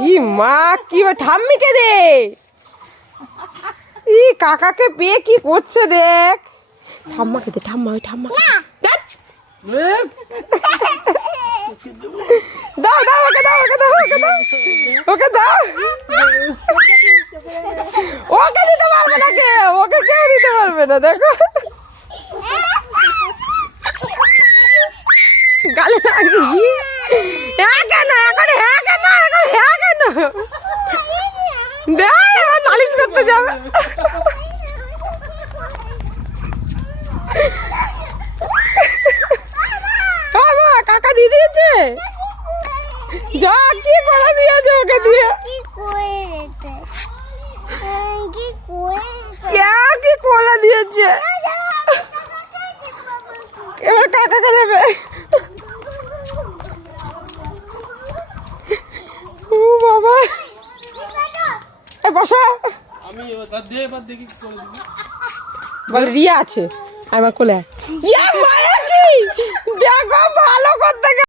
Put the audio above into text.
ই মা কি ঠাম্মিকে দে। ই কাকাকে পেয়ে কি করছে দেখ। ঠাম্মাকে দে, ঠাম্মা ওই ঠাম্মাকে দাও দাও ওকে দাও ওকে দাও ওকে দাও ওকে দাও। ওকে দিতে পারবে না কেউ, ওকে কেউ দিতে পারবে না। দেখো গালে লাগি। হ্যাঁ কেন এখন, হ্যাঁ কেন এখন, হ্যাঁ কেন দেখ নালিশ করতে যাবে। কাকা দিয়ে দিয়েছে যা, কি করে দিয়েছে ওকে দিয়ে। কি কোলা দিয়েছে, এবার কাকাকে দেবে। ও বাবা বসা, আমি বল রিয়া আছে আমার কোলে। দেখো ভালো করতে